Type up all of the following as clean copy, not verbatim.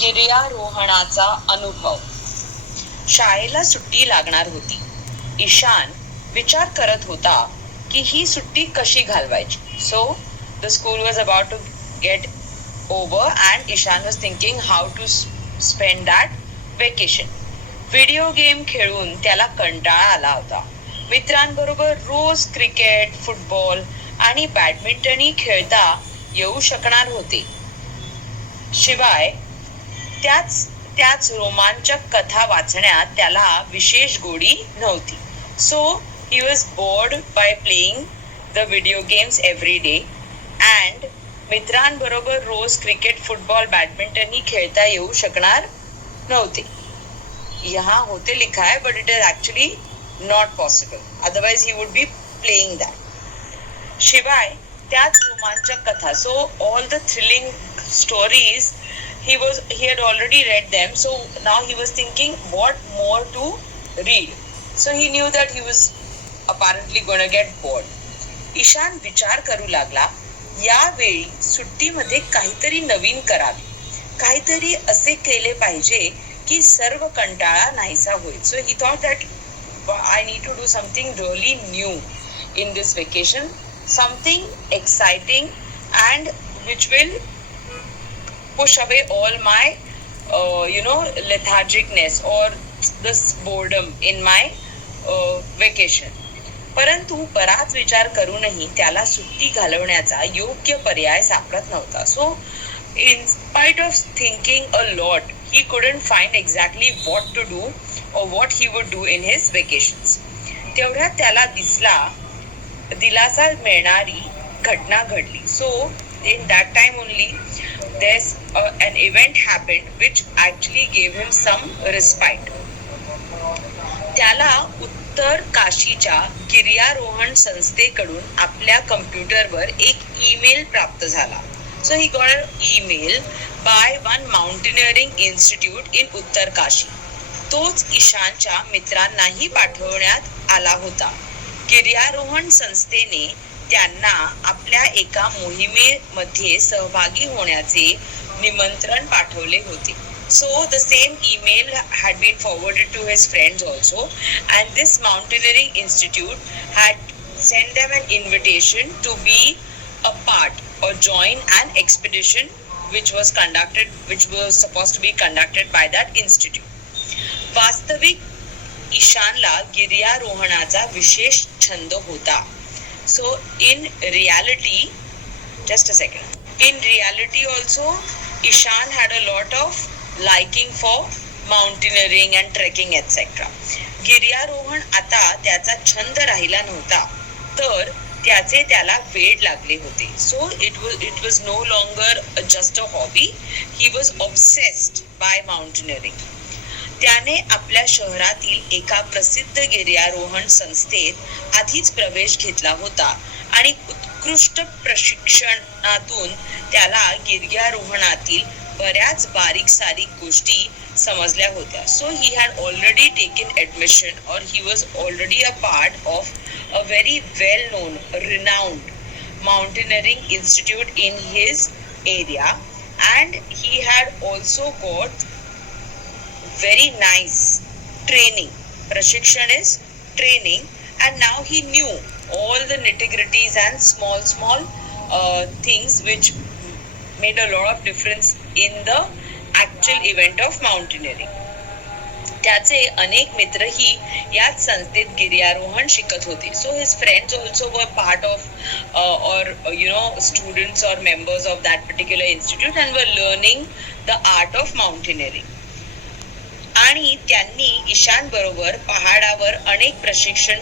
गिर्यारोहणाचा अनुभव. शाळेला सुट्टी लागणार होती. ईशान विचार करत होता की ही सुट्टी कशी घालवायची. So the school was about to get over and Ishan was thinking how to spend that vacation. Video game खेळून त्याला कंटाळा आला होता. मित्रांबरोबर रोज क्रिकेट, फुटबॉल आणि बॅडमिंटनही खेळता येऊ शकणार होते. शिवाय त्याच त्याच रोमांचक कथा वाचण्यात त्याला विशेष गोडी नव्हती. So he was bored by playing the video games every day and मित्रांबरोबर रोज क्रिकेट, फुटबॉल, बॅडमिंटनही खेळता येऊ शकणार नव्हते. यहाँ होते लिखा है but it is actually not possible. Otherwise he would be playing that. शिवाय त्याच रोमांचक कथा. So all the thrilling stories he had already read them, so now he was thinking what more to read. So he knew that he was apparently going to get bored. Ishan विचार करू लागला, यावेळी सुट्टीमध्ये काहीतरी नवीन करावे, काहीतरी असे केले पाहिजे की सर्व कंटाळा नाहीसा होईल. So he thought that I need to do something really new in this vacation, something exciting and which will push away all my lethargicness or this boredom in my vacation. परंतु बराच विचार करूनही त्याला सुट्टी घालवण्याचा योग्य पर्याय सापडत नव्हता. So in spite of thinking a lot, he couldn't find exactly what to do or what he would do in his vacations. तेवढ्यात त्याला दिलासा मिळणारी घटना घडली. So in that time only there's an event happened which actually gave him some respite. त्याला उत्तर काशीच्या गिर्यारोहण संस्थेकडून आपल्या कम्प्युटरवर एक ईमेल प्राप्त झाला. So he got an email by one mountaineering institute in उत्तर काशी. तोच ईशानच्या मित्रांनाही पाठवण्यात आला होता. गिर्यारोहण संस्थेने त्यांना आपल्या एका मोहिमेमध्ये सहभागी होण्याचे निमंत्रण पाठवले होते. So the same email had been forwarded to his friends also, and this mountaineering institute had sent them an invitation to be a part or join an expedition which was supposed to be conducted by that institute. वास्तविक ईशानला गिर्यारोहणाचा विशेष छंद होता. So in reality, just a second. In reality also, Ishan had a lot of liking for mountaineering and trekking etc. गिर्यारोहण आता त्याचा छंद राहिला नव्हता, तर त्याचे त्याला वेड लागले होते. So it was no longer just a hobby. He was obsessed by mountaineering. त्याने आपल्या शहरातील एका प्रसिद्ध गिर्यारोहण संस्थेत आधीच प्रवेश घेतला होता आणि उत्कृष्ट प्रशिक्षणातून त्याला गिर्यारोहणातील बऱ्याच बारीक सारीक गोष्टी समजल्या होत्या. So he had already taken admission और he was already a part of a very well known renowned mountaineering institute in his area and he had also got very nice training. Prashikshan is training, and now he knew all the nitty-gritties and small things which made a lot of difference in the actual event of mountaineering. त्याचे अनेक मित्रही याच संस्थेत गिर्यारोहण शिकत होते. So his friends also were part of students or members of that particular institute and were learning the art of mountaineering. आणि त्यांनी ईशान बरोबर पहाडावर अनेक प्रशिक्षण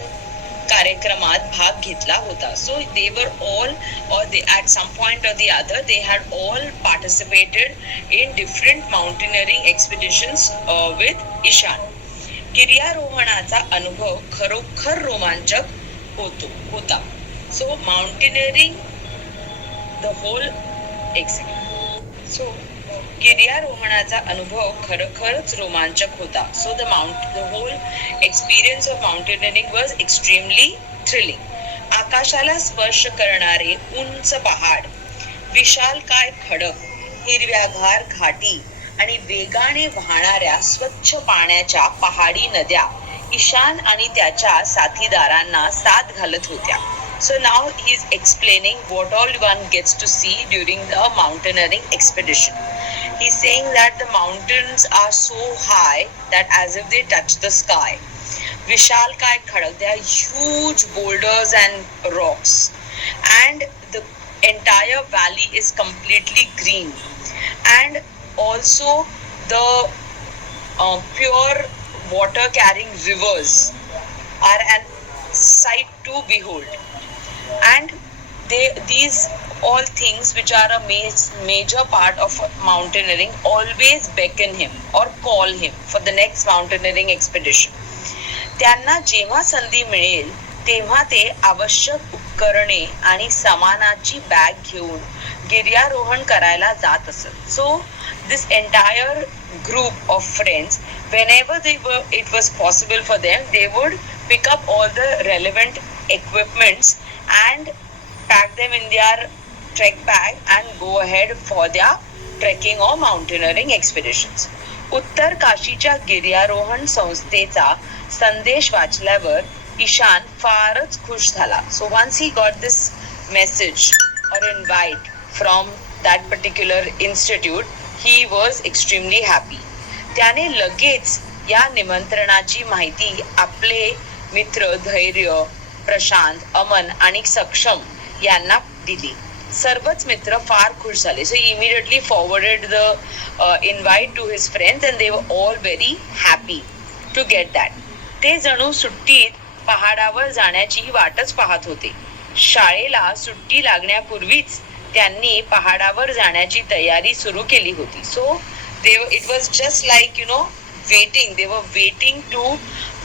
कार्यक्रमात भाग घेतला होता. So they were all or they at some point or the other they had all participated in different mountaineering expeditions with Ishan. गिर्यारोहणाचा अनुभव खरोखर रोमांचक होता. So mountaineering the whole गिर्यारोहणाचा अनुभव खरोखरच रोमांचक होता. So the whole experience of mountaineering was extremely thrilling. आकाशाला स्पर्श करणारे उंच पहाड, विशालकाय खडक, हिरव्यागार घाटी आणि वेगाने वाहणाऱ्या स्वच्छ पाण्याच्या पहाडी नद्या ईशान आणि त्याच्या साथीदारांना साथ घालत होत्या. So now he is explaining what all one gets to see during the mountaineering expedition. He's saying that the mountains are so high that as if they touch the sky. Vishalkai Khadak, they are huge boulders and rocks, and the entire valley is completely green, and also the pure water carrying rivers are an sight to behold. And these all things which are a major part of mountaineering always beckon him or call him for the next mountaineering expedition. त्यांना जेव्हा संधी मिळेल तेव्हा ते आवश्यक उपकरणे आणि सामानाची बॅग घेऊन गिर्यारोहण करायला जात असत. So this entire group of friends, whenever it was possible for them, they would pick up all the relevant equipments and pack them in their trek bag and go ahead for their trekking or mountaineering expeditions. उत्तर काशीच्या गिर्यारोहण संस्थेचा संदेश वाचल्यावर ईशान फारच खुश झाला. So once he got this message or invite from that particular institute, he was extremely happy. त्याने लगेच या निमंत्रणाची माहिती आपले मित्र धैर्य, प्रशांत, अमन आणि सक्षम यांना दिली. सर्वच मित्र फार खुश झाले. So he immediately forwarded the invite to his friends and they were all very happy to get that. ते जणू सुट्टीत पहाडावर जाण्याची वाटच पाहत होते. शाळेला सुट्टी लागण्यापूर्वीच त्यांनी पहाडावर जाण्याची तयारी सुरू केली होती. So it was just like, waiting. They were waiting to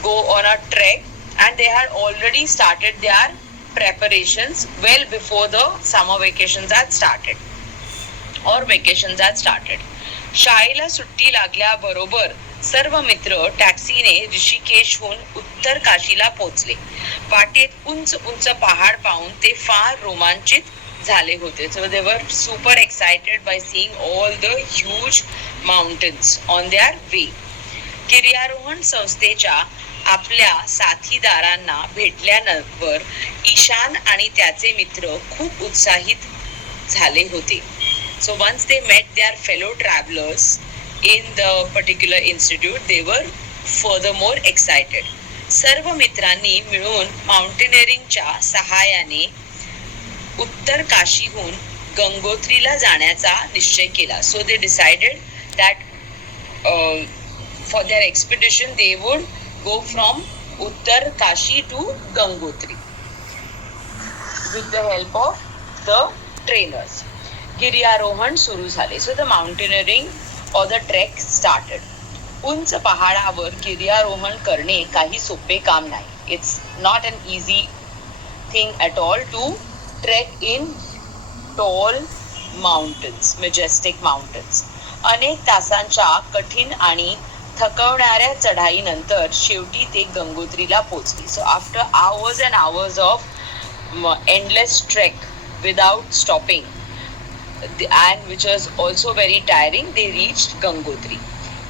go on a trek and they had already started their preparations well before the summer vacations had started or vacations had started. शाळेला सुट्टी लागल्याबरोबर सर्व मित्र टॅक्सीने ऋषिकेशहून उत्तर काशीला पोहोचले. वाटेत उंच उंच पहाड पाहून ते फार रोमांचित झाले होते. So they were super excited by seeing all the huge mountains on their way. गिर्यारोहण संस्थेच्या आपल्या साथीदारांना भेटल्यानंतर ईशान आणि त्याचे मित्र खूप उत्साहित झाले होते. So once they met their fellow travelers in the particular institute, they were furthermore excited. सर्व मित्रांनी मिळून माउंटेनिअरिंगच्या सहाय्याने उत्तर काशीहून गंगोत्रीला जाण्याचा निश्चय केला. So they decided that for their expedition they would go from Uttar Kashi to Gangotri with the help of the trainers. गिर्यारोहण सुरू झाले. So the mountaineering or the trek started. उंच पहाडावर गिर्यारोहण करणे काही सोपे काम नाही. It's not an easy thing at all to trek in tall mountains, majestic mountains. अनेक तासांच्या कठीण आणि थकवणाऱ्या चढाईनंतर शेवटी ते गंगोत्रीला पोहोचले. So after hours and hours of endless trek without stopping and which was also very tiring, they reached Gangotri.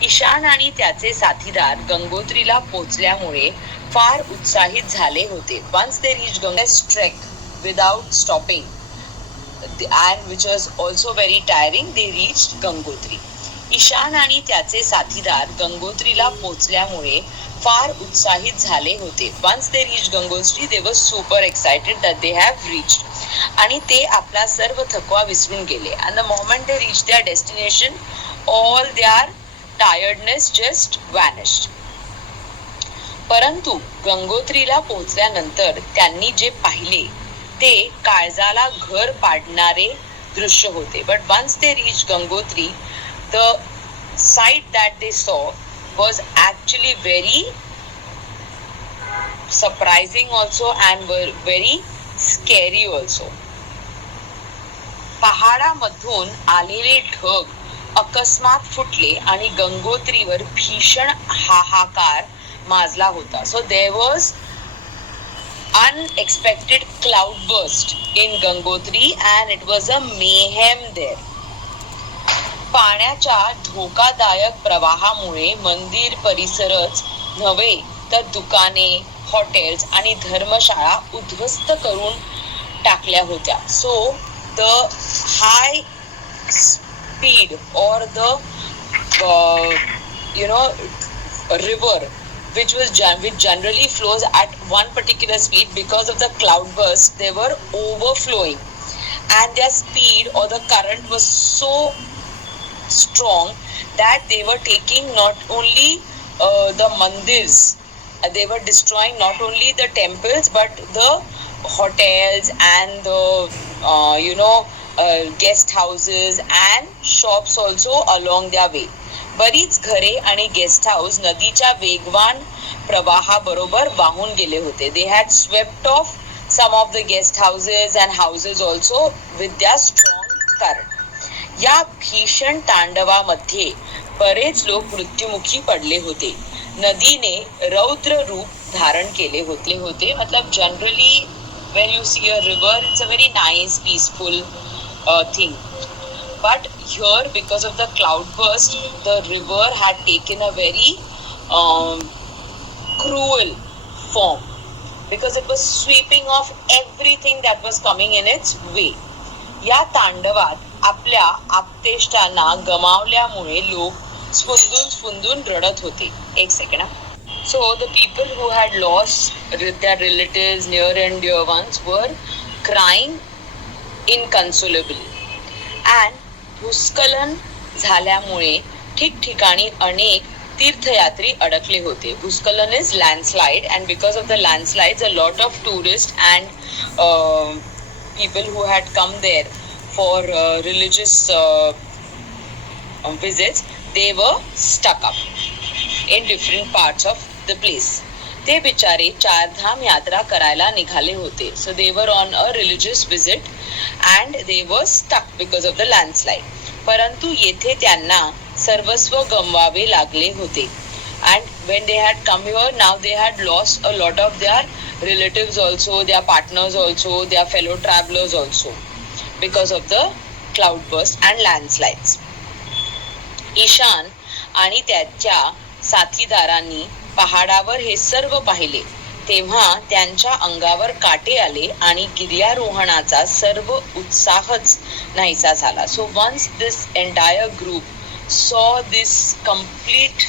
Ishan आणि त्याचे साथीदार गंगोत्रीला पोहोचल्यामुळे फार उत्साहित झाले होते. Once they reached Gangotri, trek without stopping and which was also very tiring, they reached Gangotri. Ishan आणि त्याचे साथीदार गंगोत्रीला पोहोचल्यामुळे फार उत्साहित झाले होते. Once they reached Gangotri, they were super excited that they have reached. आणि ते आपला सर्व थकवा विसरून गेले. And the moment they reached their destination, all their tiredness just vanished. परंतु गंगोत्रीला पोहोचल्यानंतर त्यांनी जे पाहिले ते काळजाला घर पाडणारे दृश्य होते. But once they reached Gangotri, the sight that they saw was actually very surprising also and were very scary also. पहाडामधून आलेले ढग अकस्मात फुटले आणि गंगोत्रीवर भीषण हाहाकार माजला होता. So there was unexpected cloudburst in Gangotri and it was a mayhem there. पाण्याच्या धोकादायक प्रवाहामुळे मंदिर परिसरच नव्हे तर दुकाने, हॉटेल्स आणि धर्मशाळा उद्ध्वस्त करून टाकल्या होत्या. So the high speed or the river which generally flows at one particular speed, because of the cloudburst they were overflowing, and their speed or the current was so strong that they were taking not only the mandirs, they were destroying not only the temples but the hotels and the guest houses and shops also along their way. बरीच घरे आणि guest house नदीच्या वेगवान प्रवाहाबरोबर वाहून गेले होते. They had swept off some of the guest houses and houses also with their strong current. या भीषण तांडवामध्ये बरेच लोक मृत्युमुखी पडले होते. नदीने रौद्र रूप धारण केले होते. मतलब generally when you see a river, it's a very nice peaceful thing, but here because of the cloudburst the river had taken a very cruel form, because it was sweeping off everything that was coming in its way. या तांडवात आपल्या आप्तेष्टांना गमावल्यामुळे लोक स्फुंदून रडत होते. एक second. So the people who had lost their relatives, near and dear ones, were crying inconsolably. And भूस्खलन झाल्यामुळे ठिकठिकाणी अनेक तीर्थयात्री अडकले होते. भूस्खलन is landslide, and because of the landslides a lot of tourists and people who had come there for religious visits, they were stuck up in different parts of the place. ते बिचारे चारधाम यात्रा करायला निघाले होते. So they were on a religious visit and they were stuck because of the landslide. परंतु येथे त्यांना सर्वस्व गमवावे लागले होते. And when they had come here, now they had lost a lot of their relatives also, their partners also, their fellow travelers also, because of the cloudburst and landslides. Ishan आणि त्याच्या साथीदारांनी पहाडावर हे सर्व पाहिले तेव्हा त्यांच्या अंगावर काटे आले आणि गिर्यारोहणाचा सर्व उत्साहच नाहीसा झाला. सो वन्स दिस एंटायर ग्रुप सॉ दिस complete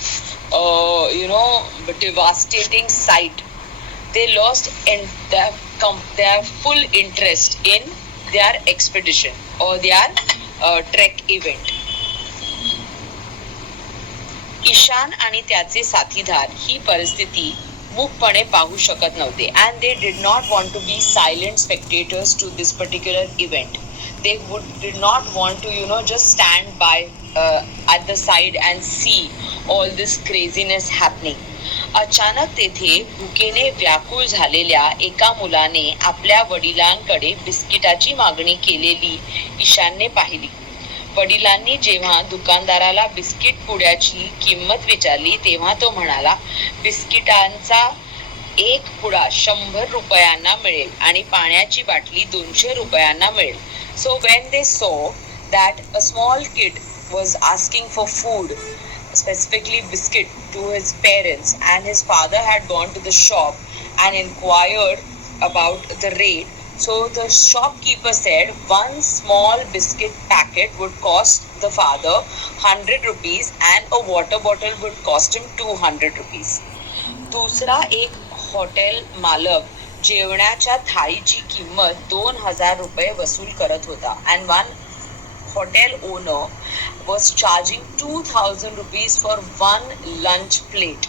devastating sight, they lost their full interest in their expedition or their trek event. Ishan आणि त्याचे साथीदार ही परिस्थिती मूकपणे पाहू शकत नव्हते. and they did not want to be silent spectators to this particular event. They did not want to just stand by at the side and see all this craziness happening. अचानक तेथे भुकेने व्याकुळ झालेल्या एका मुलाने आपल्या वडिलांकडे बिस्किटाची मागणी केलेली ईशानने पाहिली. वडिलांनी जेव्हा दुकानदाराला बिस्किट पुड्याची किंमत विचारली तेव्हा तो म्हणाला, बिस्किटांचा एक पुडा 100 रुपयांना मिळेल आणि पाण्याची बाटली 200 रुपयांना मिळेल. So when they saw that a small kid was asking for food, specifically biscuit, to his parents, and his father had gone to the shop and inquired about the rate, so the shopkeeper said one small biscuit packet would cost the father 100 rupees and a water bottle would cost him 200 rupees. दुसरा एक hotel मालक जेवणाच्या थाळीची किंमत 2000 रुपये वसूल करत होता. and one hotel owner was charging 2000 rupees for one lunch plate.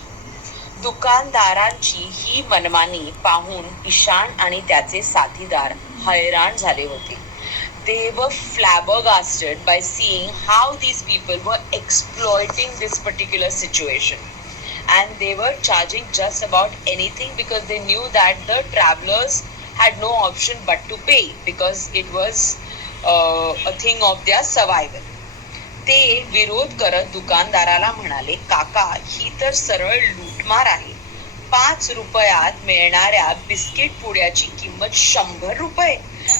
दुकानदारांची ही मनमानी पाहून ईशान आणि त्याचे साथीदार हैराण झाले होते. They were flabbergasted by seeing how these people were exploiting this particular situation, and they were charging just about anything because they knew that the travelers had no option but to pay, because it was a thing of their survival. ते विरोध करत दुकानदाराला म्हणाले, काका, ही तर सरळ लूटमार आहे. 5 रुपयात मिळणाऱ्या बिस्किट पुड्याची किंमत 100 रुपये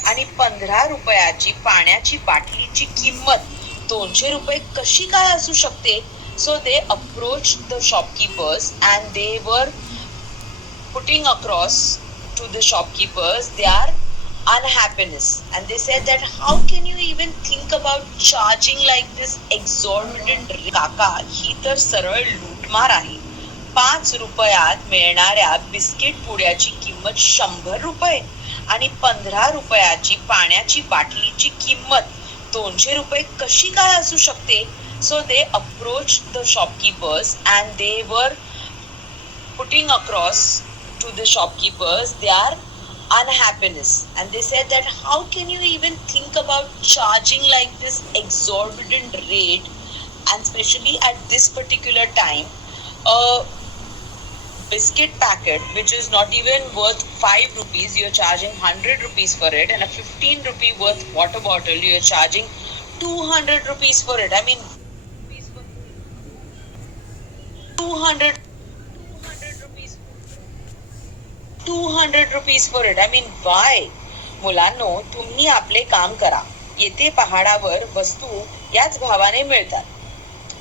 आणि 15 रुपयाची पाण्याची बाटलीची किंमत ₹200 कशी काय असू शकते? So they approached the shopkeepers and they were putting across to the shopkeepers their unhappiness, and they said that how can you even think about charging like this exorbitant rate? काका ही तर सरळ लूटमार आहे. 5 रुपयात मिळणाऱ्या बिस्किट पुड्याची किंमत ₹100 आणि 15 रुपयाची पाण्याची बाटलीची किंमत ₹200 कशी काय असू शकते? So they approached the shopkeepers and they were putting across to the shopkeepers their unhappiness, and they said that how can you even think about charging like this exorbitant rate, and especially at this particular time a biscuit packet which is not even worth 5 rupees, you're charging 100 rupees for it, and a 15 rupee worth water bottle you're charging 200 rupees for it. I mean 200 rupees for it. I mean why? मुलांनो, तुम्ही आपले काम करा. येथे पहाडावर वस्तू याच भावाने मिळतात.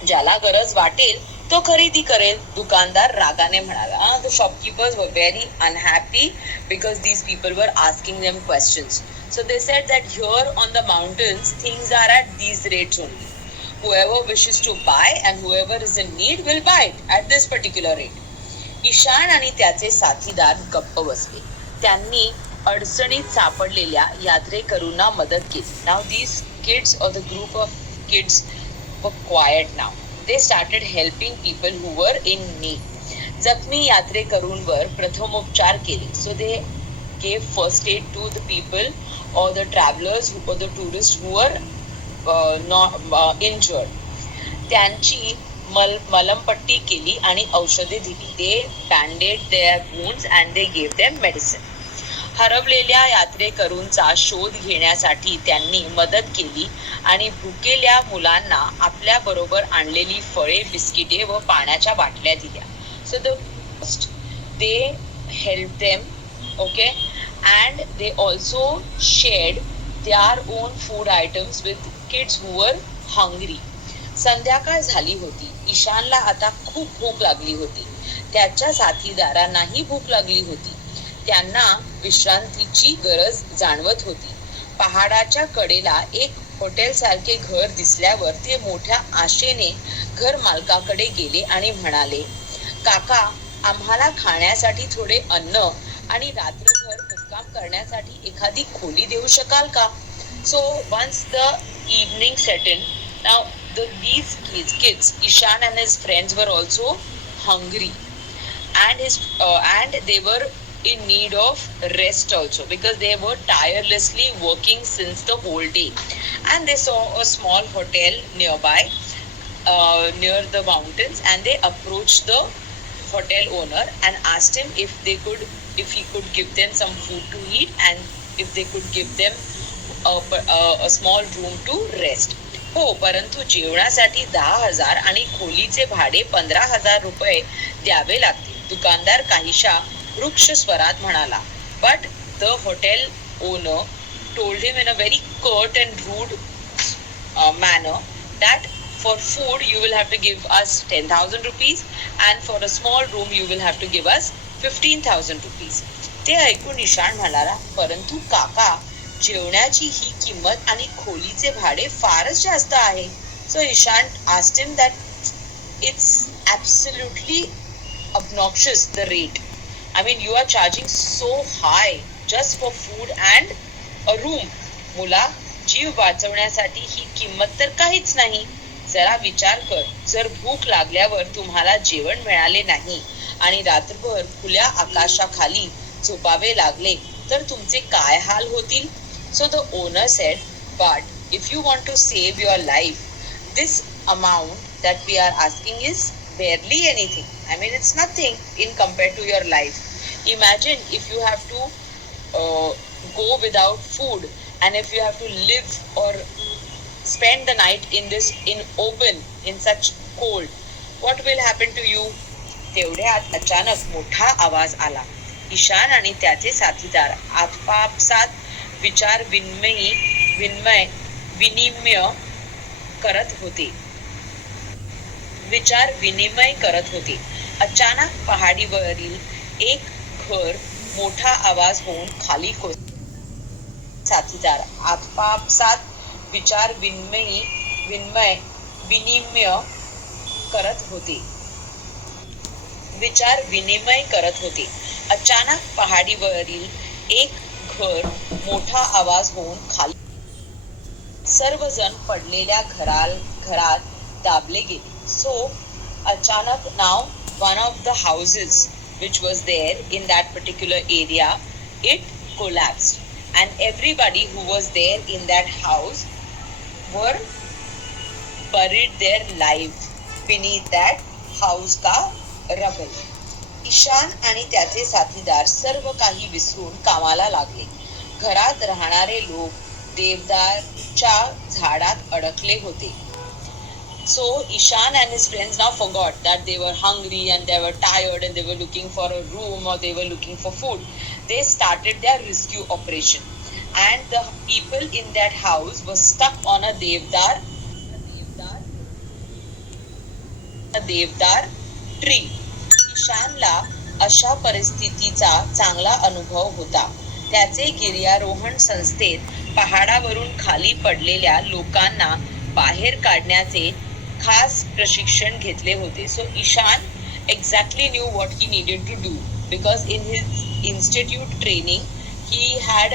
ज्याला गरज वाटेल तो खरेदी करेल. दुकानदार रागाने म्हणाला. The shopkeepers were very unhappy because these people were asking them questions. So they said that here on the mountains things are at these rates only. Whoever wishes to buy and whoever is in need will buy it at this particular rate. Ishan आणि त्याचे साथीदार गप्प बसले. त्यांनी अडचणीत सापडलेल्या यात्रेकरूंना मदत केली. Now these kids or the group of kids were quiet now. They started helping people who were in need. जखमी यात्रेकरूंवर प्रथमोपचार केले. So they gave first aid to the people or the travelers or the tourists who were not injured. त्यांची मलमपट्टी केली आणि औषधे दिली. They bandaged their wounds and they gave them medicine. हरवलेल्या यात्रेकरूंचा शोध घेण्यासाठी त्यांनी मदत केली आणि भुकेल्या मुलांना आपल्या बरोबर आणलेली फळे, बिस्किटे व पाण्याच्या बाटल्या दिल्या. So the first they helped them, okay, and they also shared their own food items with kids who were hungry. संध्याकाळ झाली होती. ईशानला आता खूप भूक लागली होती. त्याच्या साथीदारांनाही भूक लागली होती. त्यांना विश्रांतीची गरज जाणवत होती. पहाडाच्या कडेला एक हॉटेल सारखे घर दिसल्यावर ते मोठ्या आशेने घर मालकाकडे गेले आणि म्हणाले, काका, आम्हाला खाण्यासाठी थोडे अन्न आणि रात्रभर मुक्काम करण्यासाठी एखादी खोली देऊ शकाल का? So once the evening set in, now these kids, Ishan and his friends were also hungry, and they were in need of rest also because they were tirelessly working since the whole day, and they saw a small hotel nearby near the mountains, and they approached the hotel owner and asked him if he could give them some food to eat and if they could give them a small room to rest. हो, परंतु जेवणासाठी 10,000 आणि खोलीचे भाडे 15,000 रुपये द्यावे लागतील. दुकानदार काहीशा वृक्ष स्वरात म्हणाला. But the hotel owner told him in a very curt and rude manner that for food you will have to give us 10,000 rupees and for a small room you will have to give us 15,000 rupees. ते ऐकून ईशान म्हणाला, परंतु काका, जेवणाची ही किंमत आणि खोलीचे भाडे फारच जास्त आहे. So Ishan asked him that it's absolutely obnoxious, the rate. I mean, you are charging so high just for food and a room. मुला, जीव वाचवण्यासाठी ही किंमत तर काहीच नाही. जरा विचार कर, जर भूक लागल्यावर तुम्हाला जेवण मिळाले नाही आणि रात्रभर खुल्या आकाशाखाली झोपावे लागले तर तुमचे काय हाल होतील? So the owner said, but if you want to save your life, this amount that we are asking is barely anything. I mean, it's nothing in compared to your life. Imagine if you have to go without food and if you have to live or spend the night in open, in such cold, what will happen to you? तेवढ्यात अचानक मोठा आवाज आला. ईशान आणि त्याचे साथीदार आपापसात विचार विनिमय करत होते. विचार विनिमय करत होते. अचानक पहाडीवरील एक घर मोठा आवाज होऊन खाली कोसळला. साथीदार आपापसात विचार विनिमय करत होते. विचार विनिमय करत होते. अचानक पहाडीवरील एक घर मोठा आवाज होऊन खाली. सर्वजण पडलेल्या घरात दाबले गेले. So अचानक now one of the houses which was there in that particular area, it collapsed and everybody who was there in that house were buried their lives beneath that house का rubble. ईशान आणि त्याचे साथीदार सर्व काही विसरून कामाला लागले. घरात राहणारे लोक देवदारच्या झाडात अडकले होते. So Ishan and his friends now forgot that they were hungry and they were tired and they were looking for a room or they were looking for food. They started their rescue operation and the people in that house were stuck on a devdar tree. ईशानला अशा परिस्थितीचा चांगला अनुभव होता. त्याचे गिर्यारोहण संस्थेत पहाडावरून खाली पडलेल्या लोकांना बाहेर काढण्याचे खास प्रशिक्षण घेतले होते. So Ishan exactly knew what he needed to do because in his institute training he had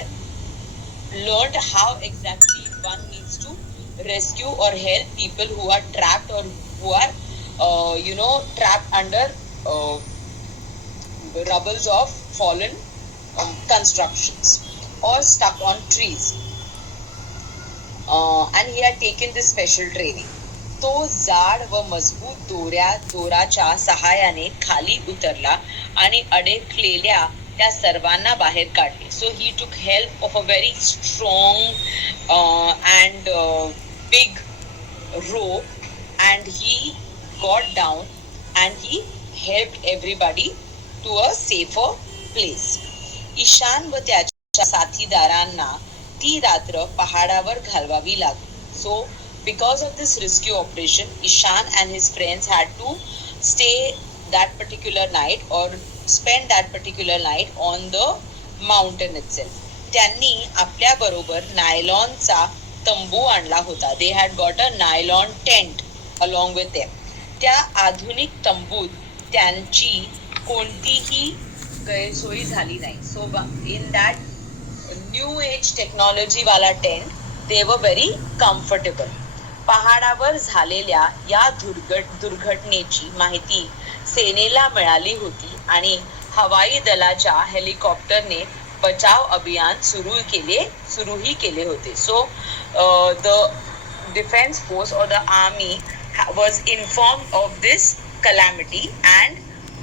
learned how exactly one needs to rescue or help people who are trapped or who are trapped under rubbles of fallen constructions or stuck on trees. And he had taken this special training. तो जाड व मजबूत दोराच्या सहाय्याने खाली उतरला आणि अडकलेल्या त्या सर्वांना बाहेर काढले. So he took help of a very strong and big rope and he got down and he helped everybody to a safer place. Ishan व त्याच्या साथीदारांना ती रात्र पहाडावर घालवावी लागली. So because of this rescue operation, Ishan and his friends had to stay that particular night or spend that particular night on the mountain itself. त्यांनी आपल्या बरोबर नायलॉनचा तंबू आणला होता. They had got a nylon tent along with them. त्या आधुनिक तंबूत त्यांची कोणतीही गैरसोय झाली नाही. So in that new age technology वाला tent, they were very comfortable. पहाडावर झालेल्या या दुर्घटनेची माहिती सेनेला मिळाली होती आणि हवाई दलाच्या हेलिकॉप्टरने बचाव अभियान सुरूही केले होते. So the defense force or the army was informed of this calamity and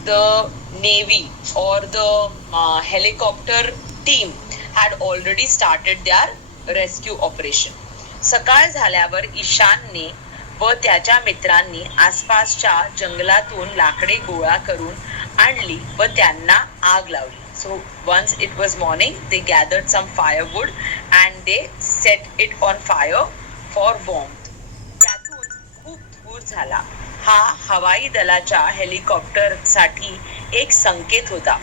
the navy or the helicopter team had already started their rescue operation. सकाळ झाल्यावर ईशानने व त्याच्या मित्रांनी आसपासच्या जंगलातून लाकडे गोळा करून आणली व त्यांना आग लावली. So once it was morning, they gathered some firewood and they set it on fire for warmth. त्यातून खूप धूर झाला. हा हवाई दलाच्या हेलिकॉप्टरसाठी एक संकेत होता.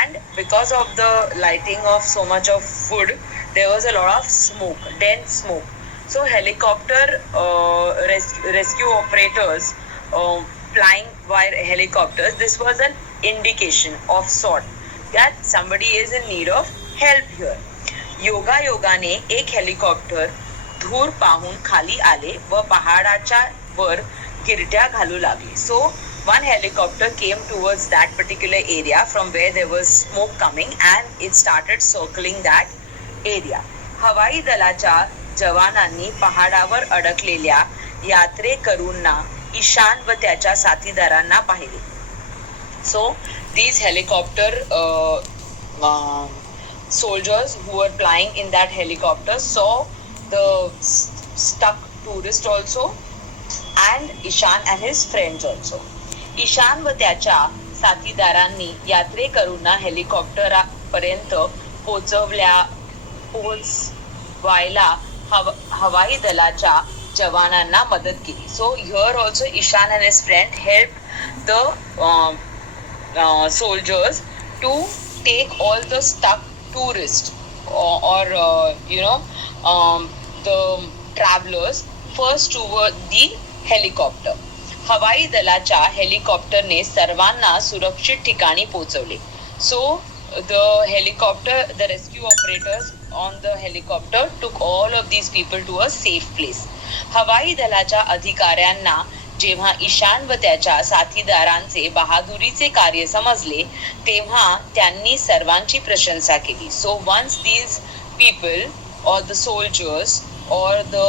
And because of the lighting of so much of wood, there was a lot of smoke, dense smoke. So helicopter rescue operators flying via helicopters, this was an indication of sort that somebody is in need of help here. योगाने एक helicopter धूर पाहून खाली आले व पहाडाच्या वर गिरट्या घालू लागले. So one helicopter came towards that particular area from where there was smoke coming and it started circling that area. हवाई दलाच्या जवानांनी पहाडावर अडकलेल्या यात्रेकरूंना ईशान व त्याच्या साथीदारांना पाहिले. So these helicopter soldiers who were flying in that helicopter saw the stuck tourist also and Ishan and his friends also. Ishan व त्याच्या साथीदारांनी यात्रेकरूंना हेलिकॉप्टरपर्यंत पोहोचवायला हवाई दलाच्या जवानांना मदत केली. So here also Ishan and his friend help the soldiers to take all the stuck tourists or the travelers first toward the helicopter. हवाई दलाच्या हेलिकॉप्टरने सर्वांना सुरक्षित ठिकाणी पोहोचवले. So the rescue operators on the helicopter took all of these people to a safe place. हवाई दलाच्या अधिकाऱ्यांना जेव्हा ईशान व त्याच्या साथीदारांचे बहादुरीचे कार्य समजले तेव्हा त्यांनी सर्वांची प्रशंसा केली. So once these people or the soldiers or the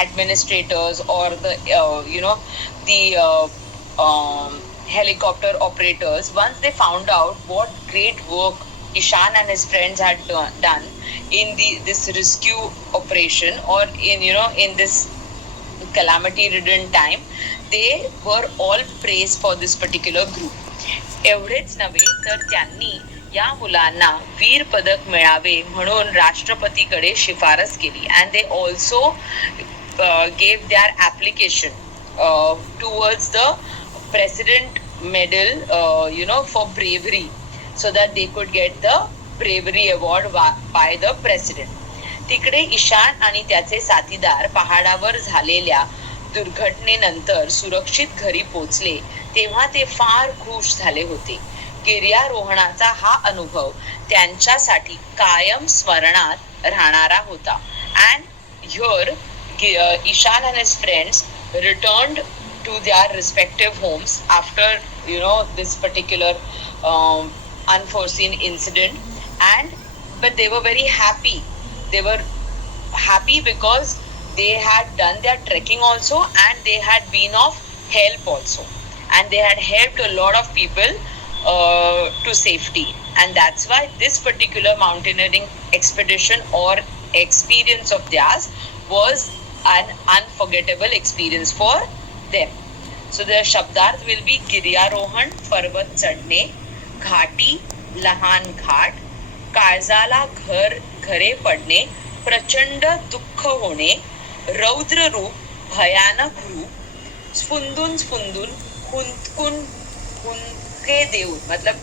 administrators or the helicopter operators, once they found out what great work Ishan and his friends had done in this rescue operation or in this calamity ridden time, they were all praised for this particular group. एवढेच नव्हे तर त्यांनी या मुलांना वीर पदक मिळावे म्हणून राष्ट्रपतीकडे शिफारस केली. and they also gave their application towards the president medal for bravery, so that they could get the bravery award by the president. तिकडे ईशान आणि त्याचे साथीदार पहाडावर झालेल्या दुर्घटनेनंतर सुरक्षित घरी पोचले तेव्हा ते फार खुश झाले होते. गिर्यारोहणाचा हा अनुभव त्यांच्यासाठी कायम स्मरणात राहणारा होता. and here Ishan and his friends returned to their respective homes after this particular unforeseen incident, but they were very happy. They were happy because they had done their trekking also and they had been of help also, and they had helped a lot of people to safety. And that's why this particular mountaineering expedition or experience of theirs was an unforgettable experience for them. So the शब्दार्थ will be गिर्यारोहण, पर्वत चढणे, घाटी, लहान घाट, काळजाला घरे पडणे, प्रचंड दुःख होणे, रौद्र रूप, भयानक रूप, स्फुंदून हुंदके देऊन, मतलब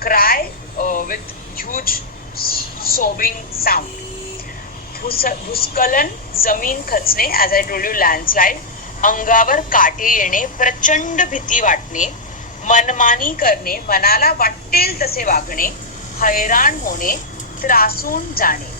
cry with huge sobbing sound. भूस्खलन, जमीन खचणे, as I told you, landslide, अंगावर काटे येणे, प्रचंड भीती वाटणे, मनमानी करणे, मनाला वाटेल तसे वागणे, हैराण होणे, त्रासून जाणे.